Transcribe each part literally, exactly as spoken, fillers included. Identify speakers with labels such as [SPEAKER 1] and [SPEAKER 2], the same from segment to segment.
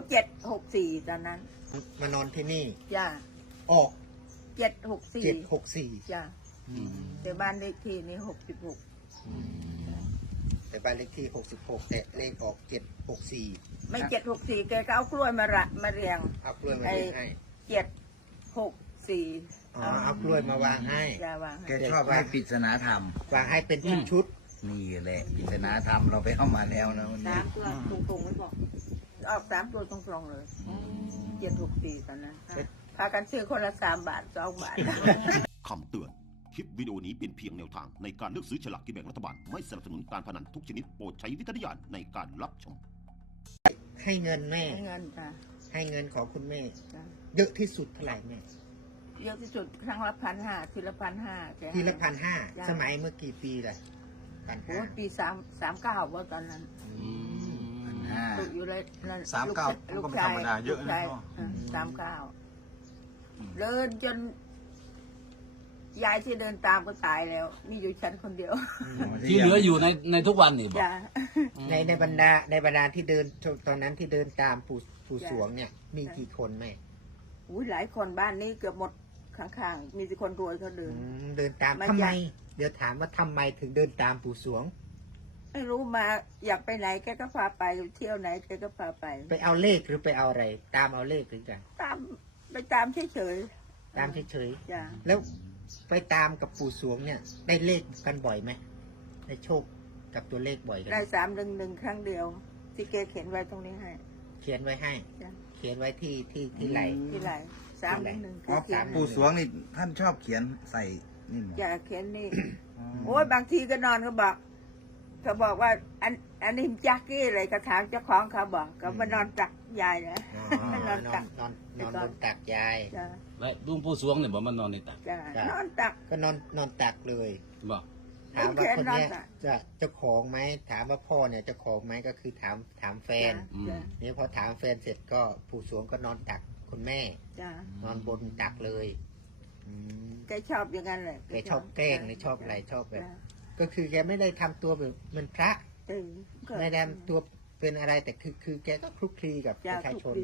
[SPEAKER 1] เจ็ดหกสี่ตอนนั้น
[SPEAKER 2] มานอนที่นี่
[SPEAKER 1] จ้า
[SPEAKER 2] ออก
[SPEAKER 1] เจ็ดหกสี่
[SPEAKER 2] เจ็ดหกสี่
[SPEAKER 1] จ้าแต่บ้านเลขที่นี่หกสิบหก
[SPEAKER 2] แต่บ้านเลขที่หกสิบหกแต่เลขออกเจ็ดหกสี่
[SPEAKER 1] ไม่เจ็ดหกสี่แกก็เอากล้วยมาระมาเรียง
[SPEAKER 2] เอากล้วยมาเรียงให้
[SPEAKER 1] เจ็ดหกสี่
[SPEAKER 2] อ๋อเอากล้วยมาวางให้
[SPEAKER 3] แกชอบให้ปริศนาธรรม
[SPEAKER 2] วางให้เป็นชุดชุด
[SPEAKER 3] นี่แหละปริศนาธรรมเราไปเข้ามาแล้วนะวันนี้
[SPEAKER 1] สามตัวตรงๆไม่บอกออกสามตัวตรงๆเลยเจ็ดหกสี่ตอนนั้นพากันซื้อคนละสามบาทสองบาท
[SPEAKER 4] คำเตือนคลิปวิดีโอนี้เป็นเพียงแนวทางในการเลือกซื้อฉลากกินแบ่งรัฐบาลไม่สนับสนุนการพนันทุกชนิดโปรดใช้วิจารณญาณในการรับชม
[SPEAKER 2] ให้เงินแม่
[SPEAKER 1] ให้เงินจ้ะ
[SPEAKER 2] ให้เงินของคุณแม่เยอะที่สุดเท่าไหร่แม่
[SPEAKER 1] เยอะที่สุดครั้งละพันห้าทีละพันห้า
[SPEAKER 2] ทีละพันห้าสมัยเมื่อกี่ปีเลยพันห้า
[SPEAKER 1] ปีสามสามเก้าว่าตอนนั้นตกอยู่เลย
[SPEAKER 3] สามเก้าลูกชายเยอะนะ
[SPEAKER 1] สามเก้าเดินจนยายที่เดินตามก็ตายแล้วมีอยู่ฉันคนเดียว
[SPEAKER 5] ที่เหลืออยู่ในในทุกวันนี่บอก
[SPEAKER 2] ในในบรรดาในบรรดาที่เดินตอนนั้นที่เดินตามปู่ปู่สวงเนี่ยมีกี่คนแม่
[SPEAKER 1] อุ้ยหลายคนบ้านนี้เกือบหมดข้างๆมีแต่คนรวยเขาเดิน
[SPEAKER 2] เดินตามทำไมเดี๋ยวถามว่าทำไมถึงเดินตามปู่สวง
[SPEAKER 1] ไม่รู้มาอยากไปไหนแกก็พาไปเที่ยวไหนแกก็พาไป
[SPEAKER 2] ไปเอาเลขหรือไปเอาอะไรตามเอาเลขหรือไง
[SPEAKER 1] ตามไปตามเฉย
[SPEAKER 2] ๆตามเฉย
[SPEAKER 1] ๆจ้ะ
[SPEAKER 2] แล้วไปตามกับปู่สวงเนี่ยได้เลขกันบ่อยไหมได้โชคกับตัวเลขบ่อยกัน
[SPEAKER 1] ได้สามหนึ่งหนึ่งครั้งเดียวที่แกเขียนไว้ตรงนี้ให้
[SPEAKER 2] เขียนไว้ให้เขียนไว้ที่ที่ที่ไหล
[SPEAKER 1] ที่ไหลสามหนึ่งหนึ่ง
[SPEAKER 3] อ๋อปู่สวงนี่ท่านชอบเขียนใส่นี่
[SPEAKER 1] อย่าเขียนนี่โอ้ยบางทีก็นอนก็บอกเขาบอกว่าอันอันนี้จักกี้เลยกระถางเจ้าของเขาบอกก็มานอนตักยายนะ
[SPEAKER 2] นอนตักนอนนอนบนตักยาย
[SPEAKER 5] และลุงปู่สวงเนี่ยบอกมันนอนในตัก
[SPEAKER 1] นอนตัก
[SPEAKER 2] ก็นอนนอนตักเลย
[SPEAKER 5] บอก
[SPEAKER 2] ถามว่าคนนี้จะเจ้าของไหมถามว่าพ่อเนี่ยเจ้าของไหมก็คือถามถามแฟนนี่พอถามแฟนเสร็จก็ปู่สวงก็นอนตักคุณแม่นอนบนตักเลย
[SPEAKER 1] แกชอบอย่างนั้นเลย
[SPEAKER 2] แกชอบแกล้งหรือชอบอะไรชอบแบบก็คือแกไม่ได้ทำตัวแบบเหมือนพระไม่ได้ทำตัวเป็นอะไรแต่คือคือแกก็คลุกคลีกับประชาชน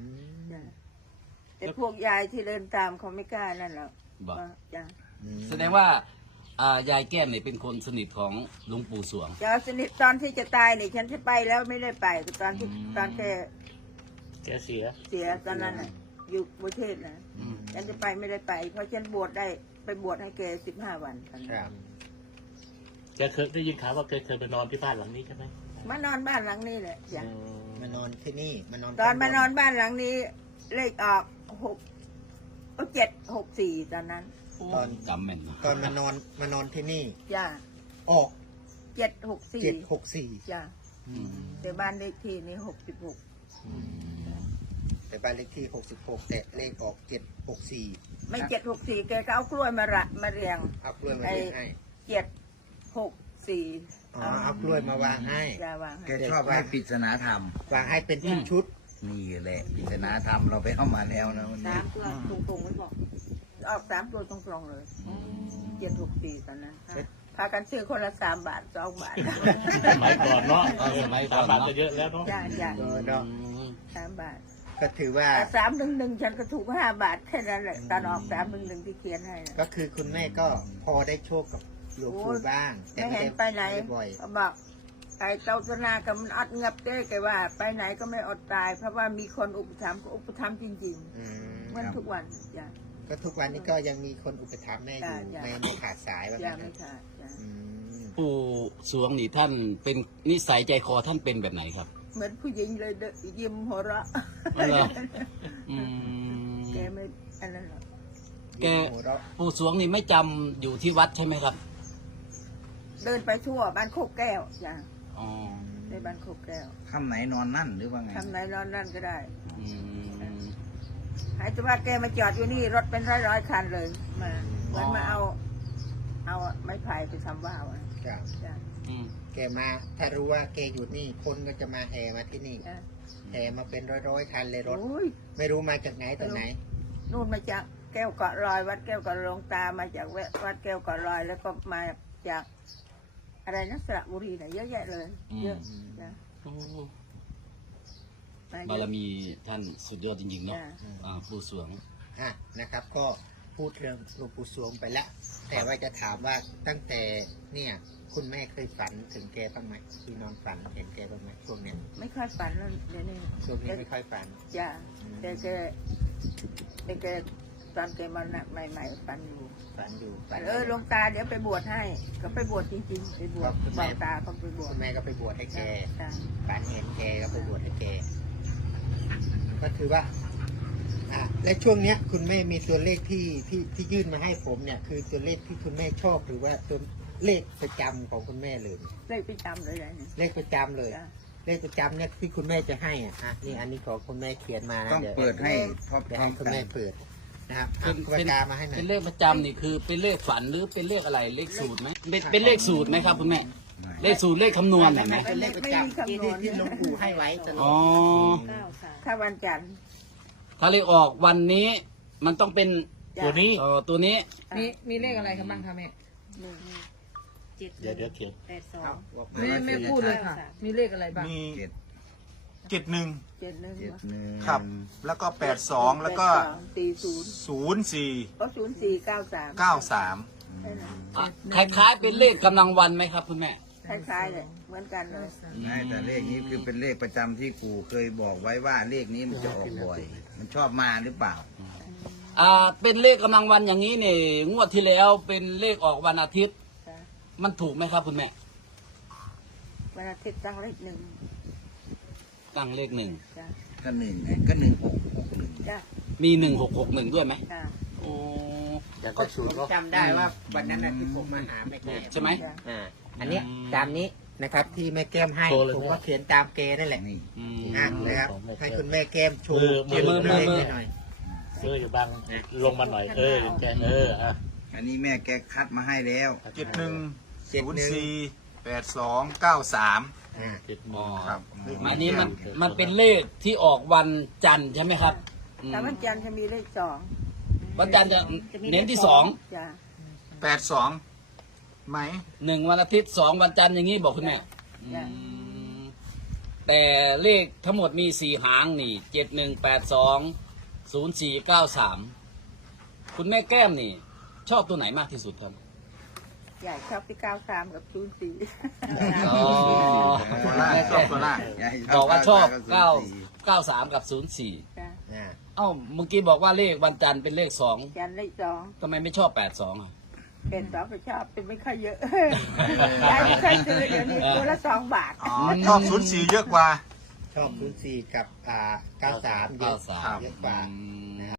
[SPEAKER 1] แต่พวกยายที่เดินตามเขาไม่กล้านั่นหรอก
[SPEAKER 5] แสดงว่ายายแก้มเนี่ยเป็นคนสนิทของลุงปู่สวง
[SPEAKER 1] ยายสนิทตอนที่จะตายนี่ฉันจะไปแล้วไม่ได้ไปตอนที่ตอนแก
[SPEAKER 2] แกเสีย
[SPEAKER 1] เสียตอนนั้นอยู่ประเทศนะฉันจะไปไม่ได้ไปเพราะฉันบวชได้ไปบวชให้แกสิบห้าวัน
[SPEAKER 2] ครับ
[SPEAKER 6] แกเคยได้ยินข่าวว่าแกเคยไปนอนที่บ้านหลังนี้ใช่ไหม
[SPEAKER 1] มานอนบ้านหลังนี้แหละจ้ะ
[SPEAKER 2] มานอนที่นี่มานอน
[SPEAKER 1] ตอนมานอนบ้านหลังนี้เลขออกหกเจ็ดหกสี่ตอนนั้น
[SPEAKER 2] ตอน
[SPEAKER 5] จำแม่น
[SPEAKER 2] ตอนมานอนมานอนที่นี่
[SPEAKER 1] จ้ะ
[SPEAKER 2] ออก
[SPEAKER 1] เจ็ดหกสี่
[SPEAKER 2] เจ็ดหกสี่
[SPEAKER 1] จ้ะแต่บ้านเลขที่นี่หกสิบหก
[SPEAKER 2] แต่บ้านเลขที่หกสิบหกแต่เลขออกเจ็ดหกสี่
[SPEAKER 1] ไม่เจ็ดหกสี่แกก็เอากล้วยมาระมาเรียง
[SPEAKER 2] เอากล้วยมาเรียงให้
[SPEAKER 1] เจ็ดหกสี่
[SPEAKER 2] อ๋อเอากล้วยมาวางให้
[SPEAKER 3] แกชอบให้ปริศนาธรรม
[SPEAKER 2] วางให้เป็นชุดชุด
[SPEAKER 3] นี่แหละปริศนาธรรมเราไปเข้ามาแล้วนะวันนี้
[SPEAKER 1] สามตัวตรงๆไม่บอกออกสามตัวตรงๆเลยเจ็ดหกสี่ตอนนั้นพากันซื้อคนละสามบาทสองบาท
[SPEAKER 6] สมัยก่อนเนาะสมัยสามบาทจะเยอะแล้วเนาะ
[SPEAKER 1] จ้าจ้าสามบาท
[SPEAKER 2] ก็ถือว่า
[SPEAKER 1] สามหนึ่งหนึ่งฉันก็ถูกห้าบาทแค่นั้นแหละตอนออกสามหนึ่งหนึ่งที่เขียนให้
[SPEAKER 2] ก็คือคุณแม่ก็พอได้โชคกับหลวงปู่บ้าง
[SPEAKER 1] แต่ไม่เห็นไปไหนเขาบอกไอ้เจ้าตนากับมันอดเงับเต้แกว่าไปไหนก็ไม่อดตายเพราะว่ามีคนอุปถัมภ์ก็อุปถัมภ์จริงๆมันทุกวันจ้ะ
[SPEAKER 2] ก็ทุกวันนี้ก็ยังมีคนอุปถัมภ์แม่อยู่ไม่ไม่ขาดสายว่า
[SPEAKER 1] ไม่ขาด
[SPEAKER 5] ปู่สวงนี่ท่านเป็นนิสัยใจคอท่านเป็นแบบไหนครับ
[SPEAKER 1] เหมือนผู้หญิงเลยยิ้มหัวเราะแกไม่อันนั้นหรอก
[SPEAKER 5] แกปู่สวงนี่ไม่จำอยู่ที่วัดใช่ไหมครับ
[SPEAKER 1] เดินไปทั่วบ้านโคกแก้วจ้ะในบ้านโคกแก้ว
[SPEAKER 3] คำไหนนอนนั่นหรือว่าไง
[SPEAKER 1] คำไหนนอนนั่นก็ได้หายจะว่าแกมาจอดอยู่นี่รถเป็นร้อยร้อยคันเลยมาเหมือนมาเอาเอาไม้ไผ่ไปทำว่าวอ่ะจ้ะ
[SPEAKER 2] แกมาถ้ารู้ว่าแกอยู่นี่คนก็จะมาแห่มาที่นี่แห่มาเป็นร้อยร้อยคันเลยรถไม่รู้มาจากไหนตอนไหน
[SPEAKER 1] นู่นมาจากแก้วเกาะลอยวัดแก้วเกาะหลวงตามาจากวัดแก้วเกาะลอยแล้วก็มาจากอะไรนะสระบุรีเนี่ยเยอะแยะเลยเยอะนะ
[SPEAKER 5] บารมีท่านสุดยอดจริงๆเนาะ
[SPEAKER 1] จ้ะ
[SPEAKER 5] อ่าปู่สวง
[SPEAKER 2] อ่ะนะครับก็พูดเรื่องหลวงปู่สวงไปแล้วแต่ว่าจะถามว่าตั้งแต่เนี่ยคุณแม่เคยฝันถึงแกบ้างไหมคือนอนฝันเห็นแกบ้างไหมช่วงเนี้ย
[SPEAKER 1] ไม่ค่อยฝันแล้วเดี๋ยวนี้
[SPEAKER 2] ช่วงนี้ไม่ค่อยฝัน
[SPEAKER 1] จ้ะแต่แกแต่แกตอนแกมันน่ะใหม่ๆฝันอยู่
[SPEAKER 2] ฝันอยู่
[SPEAKER 1] ฝันเออหลวงตาเดี๋ยวไปบวชให้ก็ไปบวชจริงๆไปบวชบอกตาเขาไปบวช
[SPEAKER 2] คุณแม่ก็ไปบวชให้แก
[SPEAKER 1] จ้ะ
[SPEAKER 2] ฝันเห็นแกก็ไปบวชให้แกก็คือว่าอ่ะและช่วงเนี้ยคุณแม่มีตัวเลขที่ที่ที่ยื่นมาให้ผมเนี่ย คือตัวเลขที่คุณแม่ชอบหรือว่าตัวเลขประจำของคุณแม่เลย
[SPEAKER 1] เลขประจำเลยนะเนี่ย
[SPEAKER 2] เลขประจำเลย
[SPEAKER 1] จ้ะ
[SPEAKER 2] เลขประจำเนี่ยที่คุณแม่จะให้อ่ะอ่ะนี่อันนี้ของคุณแม่เขียนมานะ
[SPEAKER 3] ต้อง
[SPEAKER 2] เดี๋ยว
[SPEAKER 3] เปิดให้พร้
[SPEAKER 2] เดี๋ยว
[SPEAKER 3] อ
[SPEAKER 2] ให้
[SPEAKER 3] ม
[SPEAKER 2] คุณ
[SPEAKER 3] ๆกั
[SPEAKER 2] แม่
[SPEAKER 3] น
[SPEAKER 2] เปิดนะครับ
[SPEAKER 5] เป็น
[SPEAKER 2] เอาปากกามาให้หน่อย
[SPEAKER 5] เป็นเลขประจำนี่คือเป็นเลขฝันหรือเป็นเลขอะไรเลขสูตรไหมเป็นเป็นเลขสูตรไหมครับคุณแม่เลขสูตรเลขคำนวณเห็นไหม
[SPEAKER 2] เป็นเลขประจำที่ที่ที่หลวงปู่ให้ไว้ตลอ
[SPEAKER 5] อ๋อ
[SPEAKER 2] ด
[SPEAKER 1] ถ้าวันจันทร์
[SPEAKER 5] ถ้าเลขออกวันนี้มันต้องเป็น
[SPEAKER 1] จ้ะ
[SPEAKER 6] ตัวนี้
[SPEAKER 5] เอ่อตัวนี้
[SPEAKER 7] มีมีเลขอะไรกันบ้างคะแม่
[SPEAKER 1] หนึ่ง
[SPEAKER 7] เจ็ด
[SPEAKER 6] เดี๋ยวเดี๋ยวเขียน
[SPEAKER 7] แปดสอ
[SPEAKER 2] เอา
[SPEAKER 7] ง
[SPEAKER 2] บอกมา
[SPEAKER 7] แม่แม่พูดเลยค่ะ มีเลขอะไรบ้าง
[SPEAKER 8] มี
[SPEAKER 3] เจ็ด
[SPEAKER 8] เจ็ดหนึ่ง
[SPEAKER 1] เจ็ดหนึ่ง
[SPEAKER 3] เจ็ดหนึ่ง
[SPEAKER 8] ครับ แล้วก็แปดสองแล้วก็
[SPEAKER 1] สี่ศูนย์
[SPEAKER 8] ศูนย์สี่
[SPEAKER 1] ก็ศูนย์สี่เก้าสาม
[SPEAKER 8] เก้าสาม
[SPEAKER 1] ใช่ไหม
[SPEAKER 5] อ่ะคล้ายๆเป็นเลขกำลังวันไหมครับคุณแม่
[SPEAKER 1] คล้ายๆเลยเหมือนกันเลย
[SPEAKER 3] ไม่แต่เลขนี้คือเป็นเลขประจำที่ปู่เคยบอกไว้ว่าเลขนี้มันจะออกบ่อย มันชอบมาหรือเปล่า
[SPEAKER 5] อ่าเป็นเลขกำลังวันอย่างนี้นี่งวดที่แล้วเป็นเลขออกวันอาทิตย์
[SPEAKER 1] จ้ะ
[SPEAKER 5] มันถูกไหมครับคุณแม่
[SPEAKER 1] วันอาทิตย์ตั้งเลขหนึ่ง
[SPEAKER 5] ตั้งเลขหนึ่ง
[SPEAKER 1] จ้ะ
[SPEAKER 3] ก็หนึ่งไงก็หนึ่งหกหกหนึ่ง
[SPEAKER 1] จ้ะ
[SPEAKER 5] มีหนึ่งหกหกหนึ่งด้วยไหม
[SPEAKER 1] จ้ะ
[SPEAKER 5] โอ้
[SPEAKER 6] อย่างก็สูตร
[SPEAKER 2] ผม
[SPEAKER 6] เนาะ
[SPEAKER 2] จำได้ว่าวันนั้นน่ะที่ผมมาหาแม่แก้ม
[SPEAKER 5] ใช่ไหม
[SPEAKER 1] จ้ะ
[SPEAKER 2] อ่าอันเนี้ยตามนี้นะครับที่แม่แก้มให้ผมก็เขียนตามแกนั่นแหละ
[SPEAKER 3] นี่
[SPEAKER 5] อืม
[SPEAKER 2] อ่ะนะครับให้คุณแม่แก้มโชว์
[SPEAKER 5] มือมือ
[SPEAKER 2] เลข
[SPEAKER 5] มือ
[SPEAKER 2] ให้หน่อย
[SPEAKER 6] เอออยู่บางลงมาหน่อยเออแกเอออ่ะ
[SPEAKER 3] อันนี้แม่แกคัดมาให้แล้ว
[SPEAKER 8] เจ็ดหนึ่ง
[SPEAKER 2] เจ็ด
[SPEAKER 8] ศูน
[SPEAKER 2] ห
[SPEAKER 8] ย์
[SPEAKER 2] นึ่ง
[SPEAKER 8] สี่แปดสองเก้าสาม
[SPEAKER 2] อ่า
[SPEAKER 6] เจ็ดห
[SPEAKER 5] อ๋
[SPEAKER 6] นึ่
[SPEAKER 5] อง
[SPEAKER 8] ครับ
[SPEAKER 5] อันนี้มันมันเป็นเลขที่ออกวันจันทร์ใช่ไหมครับอืม
[SPEAKER 1] แต่วันจันทร์จะมีเลขสอง
[SPEAKER 5] วันจันทร์จะเน้นที่สอง
[SPEAKER 1] จ้ะ
[SPEAKER 8] แปดสองไหม
[SPEAKER 5] หนึ่งวันอาทิตย์สองวันจันทร์อย่างนี้บอกคุณแม่
[SPEAKER 1] จ้ะ
[SPEAKER 5] อืมแต่เลขทั้งหมดมีสี่หางนี่เจ็ดหนึ่งแปดสองศูนย์สี่เก้าสามคุณแม่แก้มนี่ ชอบตัวไหนมากที่สุดครับ
[SPEAKER 1] ใหญ่ชอบที่เก้าสามกับศูนย์สี่
[SPEAKER 5] อ๋อ
[SPEAKER 8] ตัวล่างชอบตัวล่าง
[SPEAKER 5] บอกว่าชอบเก้า
[SPEAKER 3] สี่
[SPEAKER 5] เก้าสามกับศูนย์สี่
[SPEAKER 1] จ้ะ
[SPEAKER 2] อ่า
[SPEAKER 5] เอ้าเมื่อกี้บอกว่าเลขวันจันทร์เป็นเลขสอง
[SPEAKER 1] จันทร์เลขสอง
[SPEAKER 5] ทำไมไม่ชอบแปดสองอ่ะ
[SPEAKER 1] เป็นสองไปชอบเป็นไม่ค่อยเยอะ ยายไม่ค่อยซื้อเดี๋ยวนี้ตัวละสองบาท
[SPEAKER 8] อ๋อชอบศูนย์สี่เยอะกว่า
[SPEAKER 2] ชอบศูนย์สี่กับอ่าเก้าสามเยอะ
[SPEAKER 5] เก้าสาม
[SPEAKER 2] เยอะกว่า
[SPEAKER 5] อืม